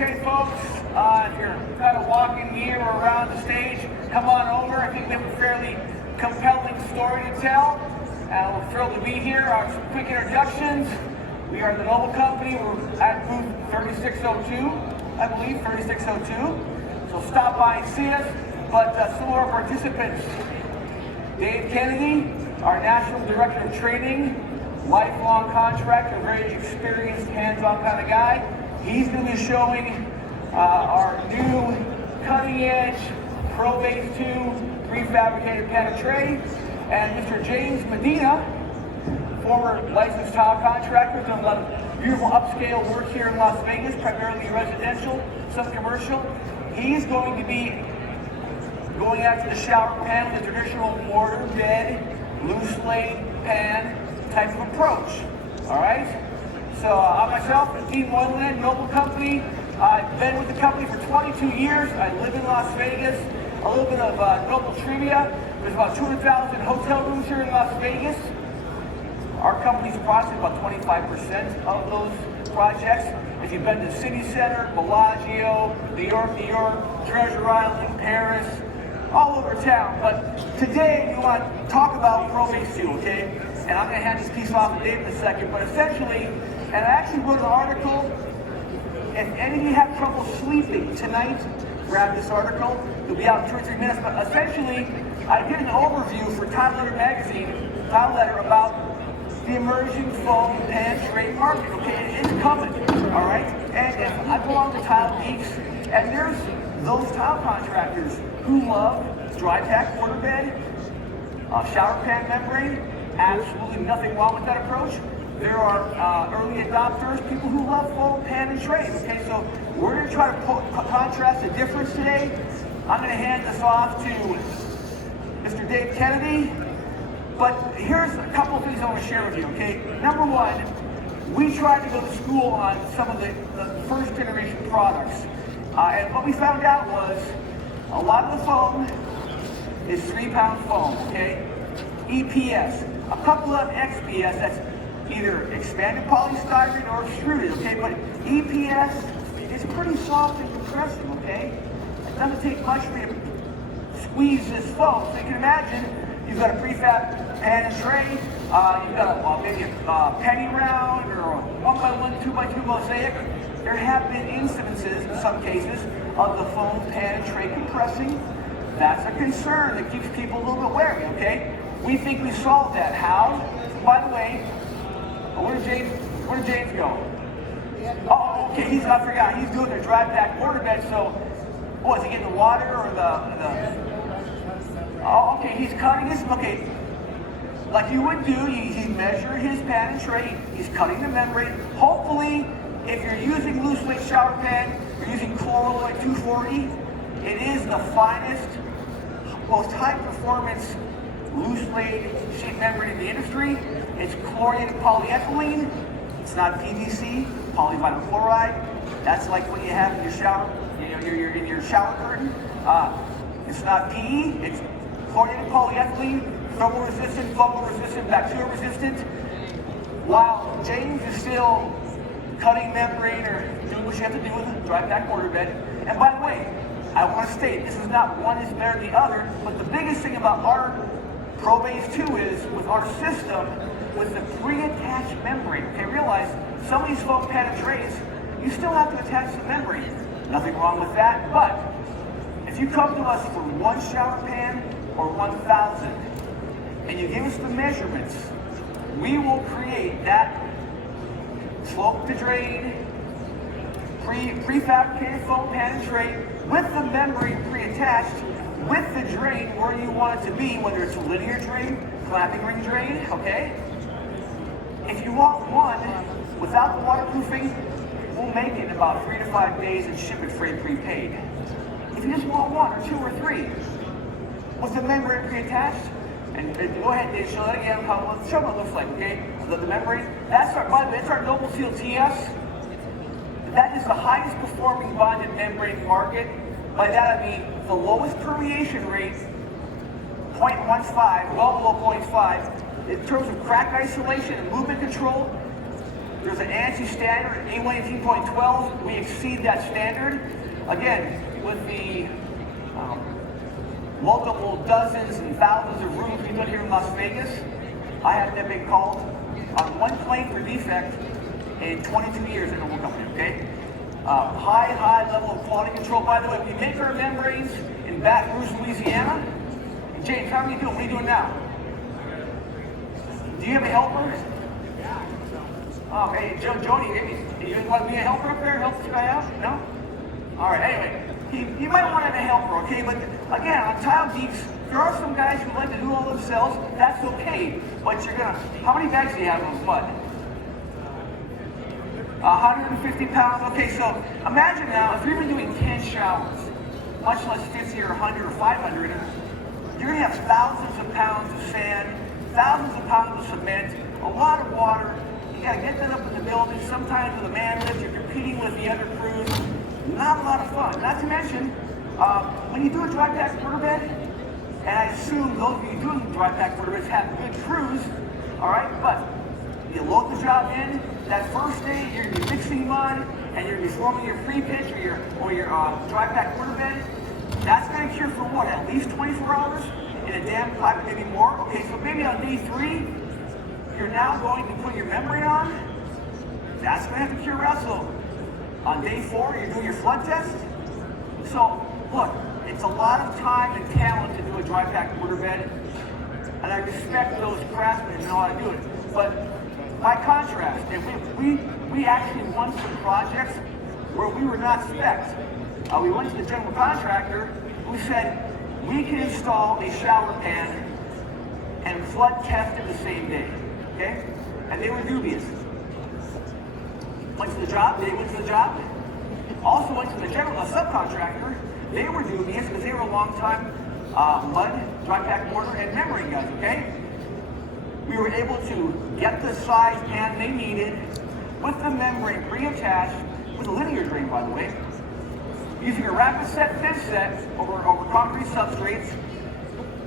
Okay, folks, if you're kind of walking near or around the stage, come on over. I think we have a fairly compelling story to tell. And we're thrilled to be here. Our quick introductions. We are the Noble Company. We're at booth 3602, I believe, 3602. So stop by and see us. But some of our participants, Dave Kennedy, our National Director of Training, lifelong contractor, very experienced, hands-on kind of guy. He's going to be showing our new cutting-edge ProBase 2 prefabricated pan and tray. And Mr. James Medina, former licensed tile contractor, doing a lot of beautiful upscale work here in Las Vegas, primarily residential, some commercial. He's going to be going after the shower pan with a traditional mortar bed, loose laid pan type of approach. All right? So I myself, Dean Moylan, Noble Company. I've been with the company for 22 years. I live in Las Vegas. A little bit of Noble trivia. There's about 200,000 hotel rooms here in Las Vegas. Our company's approximately about 25% of those projects. If you've been to City Center, Bellagio, New York, Treasure Island, Paris, all over town. But today we want to talk about ProBase 2, okay? And I'm going to hand this piece off to Dave in a second. But essentially, and I actually wrote an article. If any of you have trouble sleeping tonight, grab this article. It'll be out in 2 or 3 minutes. But essentially, I did an overview for Tile Letter magazine, Tile Letter, about the emerging foam pan tray market. Okay, it's coming. All right, and I belong to Tile Geeks, and there's those tile contractors who love dry pack mortar bed, shower pan membrane. Absolutely nothing wrong with that approach. There are early adopters, people who love foam pan and trays. Okay, so we're going to try to contrast the difference today. I'm going to hand this off to Mr. Dave Kennedy. But here's a couple of things I want to share with you. Okay, number one, we tried to go to school on some of the first generation products, and what we found out was a lot of the foam is 3-pound foam. Okay, EPS, a couple of XPS. That's either expanded polystyrene or extruded, okay? But EPS is pretty soft and compressive, okay? It doesn't take much for you to squeeze this foam. So you can imagine you've got a prefab pan and tray, you've got maybe a penny round or a 1x1, 2x2 mosaic. There have been incidences, in some cases, of the foam pan and tray compressing. That's a concern that keeps people a little bit wary, okay? We think we solved that. How? By the way, where did James go? Oh, okay, I forgot. He's doing the dry pack mortar bed, so, is he getting the water or the oh, okay, he's cutting his, okay, like you would do, he measure his pan and tray, he's cutting the membrane. Hopefully, if you're using loose laid shower pan, you're using Chloraloid 240, it is the finest, most high performance loose laid sheet membrane in the industry. It's chlorinated polyethylene. It's not PVC, polyvinyl chloride. That's like what you have in your shower, in your shower curtain. It's not PE. It's chlorinated polyethylene, thermal resistant, fungal resistant, bacterial resistant. While James is still cutting membrane or doing what you have to do with a dry pack mortar bed. And by the way, I want to state this is not one is better than the other, but the biggest thing about our ProBase 2 is with our system, with the pre-attached membrane. Okay, realize some of these foam pan and trays, you still have to attach the membrane. Nothing wrong with that, but if you come to us for 1 shower pan or 1,000, and you give us the measurements, we will create that slope to drain, prefabricated foam pan and tray with the membrane pre-attached, with the drain where you want it to be, whether it's a linear drain, clamping ring drain, okay? If you want one without the waterproofing, we'll make it in about 3 to 5 days and ship it freight prepaid. If you just want 1 or 2 or 3 with the membrane pre-attached, and go ahead, Dave, show that again, show what it looks like, okay? The membrane, that's our, by the way, that's our Noble Seal TS. That is the highest performing bonded membrane market. By that I mean the lowest permeation rate, 0.15, well below 0.5. In terms of crack isolation and movement control, There's an ANSI standard, A118.12. We exceed that standard. Again, with the multiple dozens and thousands of rooms we've done here in Las Vegas, I haven't been called on one claim for defect in 22 years in the whole company, okay? High level of quality control. By the way, we make our membranes in Baton Rouge, Louisiana. James, how are you doing? What are you doing now? Do you have a helper? Oh, hey, Jody, maybe you want to be a helper up there? Help this guy out? No? All right, anyway, you might want to have a helper, okay? But again, on Tile Geeks, there are some guys who like to do all themselves. That's okay. But you're going to, how many bags do you have of mud? 150 pounds. Okay, so imagine now, if you're even doing 10 showers, much less 50 or 100 or 500, you're going to have thousands of pounds of sand, thousands of pounds of cement, a lot of water. You got to get that up in the building. Sometimes with a man lift, you're competing with the other crews. Not a lot of fun. Not to mention, when you do a dry pack quarter bed, and I assume those of you doing dry pack quarter beds have good crews, all right, but you load the job in. That first day, you're going to be mixing mud, and you're going to be forming your pre-pitch or your dry pack quarter bed. That's going to cure for what? At least 24 hours in a damn pipe, maybe more. Okay, so maybe on day 3, you're now going to put your membrane on. That's going to have to cure out. So on day 4, you're doing your flood test. So look, it's a lot of time and talent to do a dry pack quarter bed, and I respect those craftsmen who know how to do it. But by contrast, and we actually won some projects where we were not spec'd. We went to the general contractor who said, we can install a shower pan and flood test it the same day, okay? And they were dubious. Went to the job, they went to the job. Also went to the general subcontractor. They were dubious because they were a long time mud, dry pack mortar, and membrane guys, okay? We were able to get the size pan they needed with the membrane pre-attached with a linear drain, by the way, using a rapid set thin set over concrete substrates.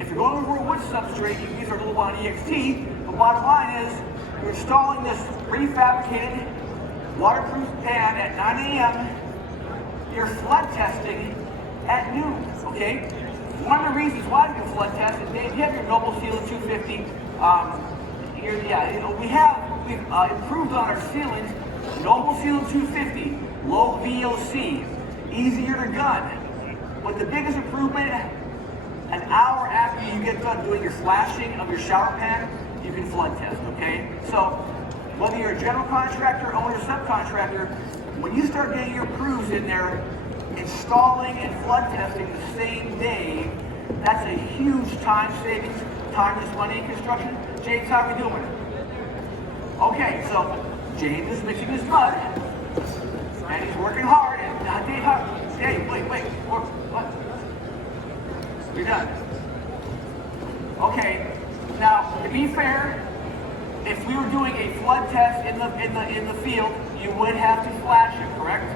If you're going over a wood substrate, you can use our little one EXT. The bottom line is you're installing this prefabricated waterproof pan at 9 a.m. You're flood testing at noon, okay? One of the reasons why we do flood test is if you have your Noble Seal 250, we've improved on our sealants. Noble Seal 250, low VOC, easier to gun. But the biggest improvement, an hour after you get done doing your flashing of your shower pan, you can flood test, okay? So whether you're a general contractor, owner, subcontractor, when you start getting your crews in there, installing and flood testing the same day, that's a huge time savings. Time is money in construction. James, how are we doing? Okay, so James is mixing his mud, and he's working hard. And Dave, wait, what? You're done. Okay. Now, to be fair, if we were doing a flood test in the field, you would have to flash it, correct?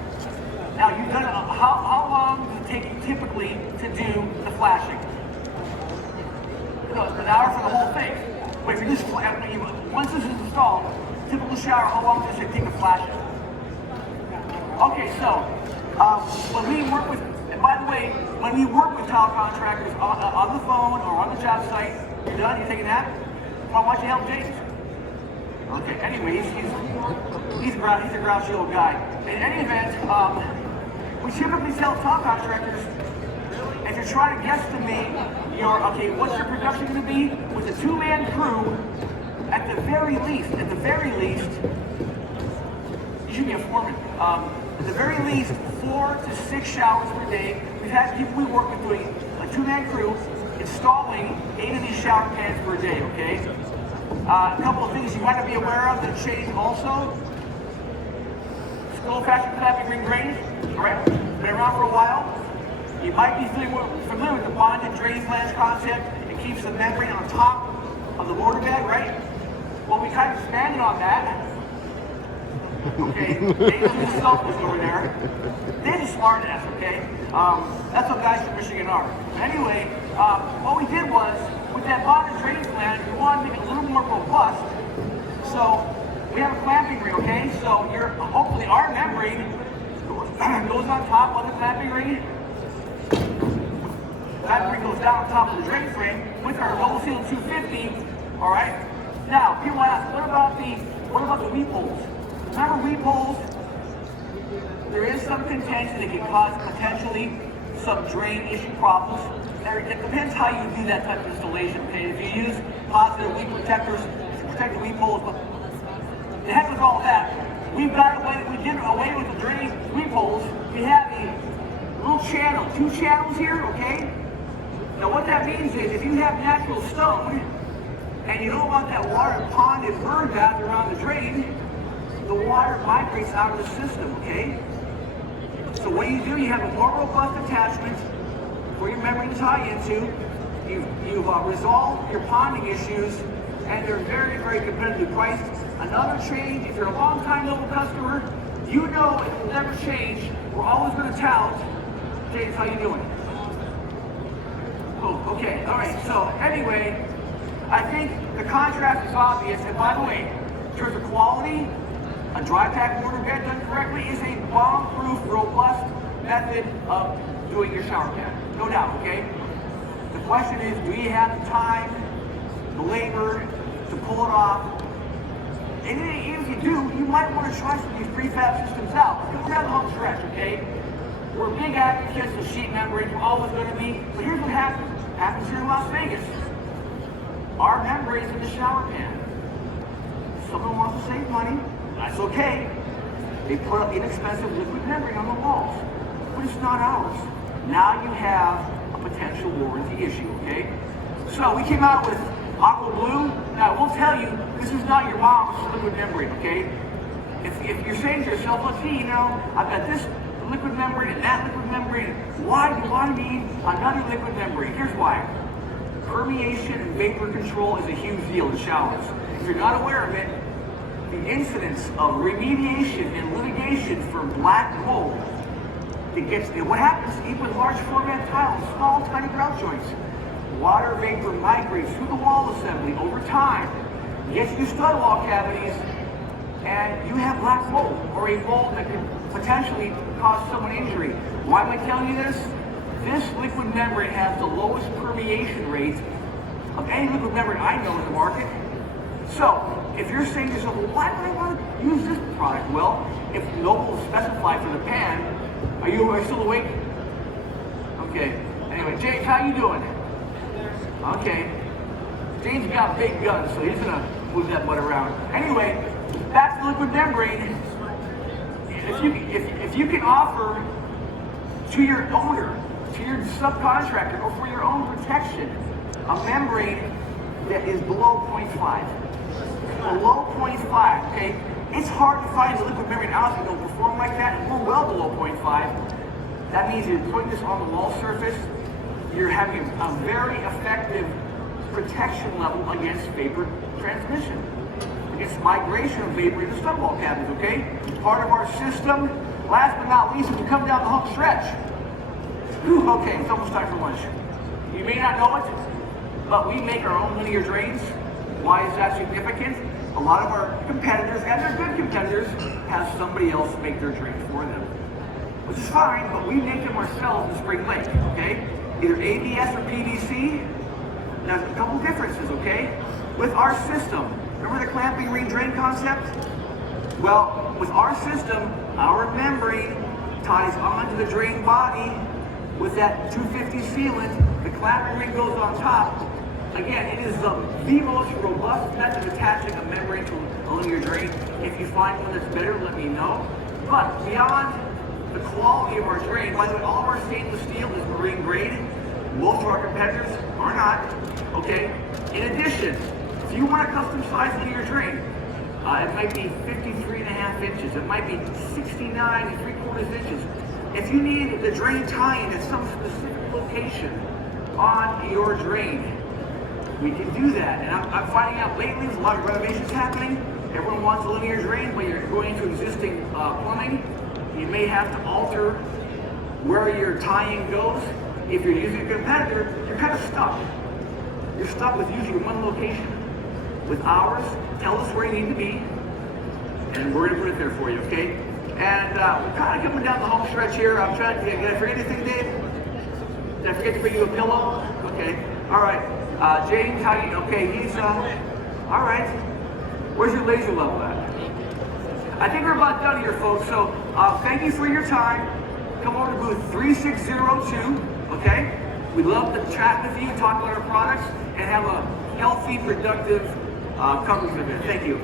Now, you've done how long does it take you typically to do the flashing? An hour for the whole thing. But if you just once this is installed, typical shower, how long does it take to flash it? Okay, so when we work with, and by the way, when we work with tile contractors on the phone or on the job site, you're done. You take a nap. Why don't you help James? Okay. Anyway, he's a grouchy old guy. In any event, we typically tell tile contractors, if you're trying to guesstimate what's your production going to be with a 2-man crew, at the very least, you should be a foreman. At the very least, 4 to 6 showers per day. We've had people we work with doing a 2-man crew, installing 8 of these shower pans per day, okay? A couple of things you want to be aware of that change also. Old-fashioned clapping ring drains, all right? Been around for a while. You might be familiar with the bonded drain flange concept. It keeps the membrane on top of the mortar bed, right? Well, we kind of expanded on that. Okay, Dave's selfless over there. Dave's a smart ass, okay? That's what guys from Michigan are. Anyway, what we did was, with that bonded drain flange, we wanted to make it a little more robust. So we have a clamping ring, okay? So hopefully our membrane goes on top of the clamping ring. That ring goes down on top of the drain frame with our double sealed 250. All right. Now people ask, what about the weep holes? Remember weep holes? There is some contention that can cause potentially some drain issue problems. It depends how you do that type of installation. Okay, if you use positive weep protectors to protect the weep holes, but the heck with all that, we did away with the drain weep holes. We have a little channel, 2 channels here. Okay. Now what that means is if you have natural stone and you don't want that water pond and burn bath around the drain, the water migrates out of the system. Okay. So what do? You have a more robust attachment for your membrane to tie into. You've resolved your ponding issues, and they're very, very competitively priced. Another change, if you're a long-time local customer, you know it will never change. We're always going to tout. James, how you doing? Oh, okay, all right. So anyway, I think the contrast is obvious. And by the way, in terms of quality, a dry pack mortar bed done correctly is a bomb-proof, robust method of doing your shower pad. No doubt, okay? The question is, do you have the time, the labor to pull it off? And if you do, you might want to try some of these prefab systems out. We're down the home stretch, okay? We're big advocates of sheet membranes. We're always going to be. But here's what happens. Happens here in Las Vegas. Our membrane's in the shower pan. Someone wants to save money. That's okay. They put up inexpensive liquid membrane on the walls. But it's not ours. Now you have a potential warranty issue, okay? So we came out with Aqua Blue. Now we'll tell you, this is not your mom's liquid membrane, okay? If you're saying to yourself, let's see, I've got this liquid membrane and that liquid membrane. Why do I need another liquid membrane? Here's why. Permeation and vapor control is a huge deal in showers. If you're not aware of it, the incidence of remediation and litigation for black mold, what happens even with large format tiles, small tiny grout joints, water vapor migrates through the wall assembly over time, gets to stud wall cavities, and you have black mold or a mold that can potentially cause someone injury. Why am I telling you this? This liquid membrane has the lowest permeation rate of any liquid membrane I know in the market. So, if you're saying to yourself, well, why would I want to use this product? Well, if Noble specified for the pan, are you still awake? Okay. Anyway, James, how you doing? Okay. James got big guns, so he's gonna move that butt around. Anyway, back to liquid membrane. If you can offer to your owner, to your subcontractor, or for your own protection, a membrane that is below 0.5. Below 0.5, okay? It's hard to find a liquid membrane out that will perform like that, and we're well below 0.5. That means you're putting this on the wall surface, you're having a very effective protection level against vapor transmission, against migration of vapor into stud wall cavities, okay? Part of our system. Last but not least, if you come down the home stretch, okay, it's almost time for lunch. You may not know it, but we make our own linear drains. Why is that significant? A lot of our competitors, and they're good competitors, have somebody else make their drains for them. Which is fine, but we make them ourselves in Spring Lake, okay? Either ABS or PVC. Now, there's a couple differences, okay? With our system, remember the clamping ring drain concept? Well, with our system, our membrane ties onto the drain body with that 250 sealant. The clamping ring goes on top. Again, it is the most robust method of attaching a membrane to a linear drain. If you find one that's better, let me know. But beyond the quality of our drain, by the way, all of our stainless steel is marine grade. Most of our competitors are not, okay? In addition, if you want a custom size linear drain, it might be 53.5 inches. It might be 69 3/4 inches. If you need the drain tie-in at some specific location on your drain, we can do that. And I'm finding out lately there's a lot of renovations happening. Everyone wants a linear drain, but you're going into existing plumbing. You may have to alter where your tie-in goes. If you're using a competitor, you're kind of stuck. You're stuck with usually one location. With ours, tell us where you need to be. and we're gonna put it there for you, okay? And we're kind of coming down the home stretch here. I'm trying to, did I forget anything, Dave? Did I forget to bring you a pillow? Okay, all right. James, how you, okay, he's, all right. Where's your laser level at? I think we're about done here, folks, so thank you for your time. Come over to booth 3602, okay? We'd love to chat with you, talk about our products, and have a healthy, productive coverage event. Thank you.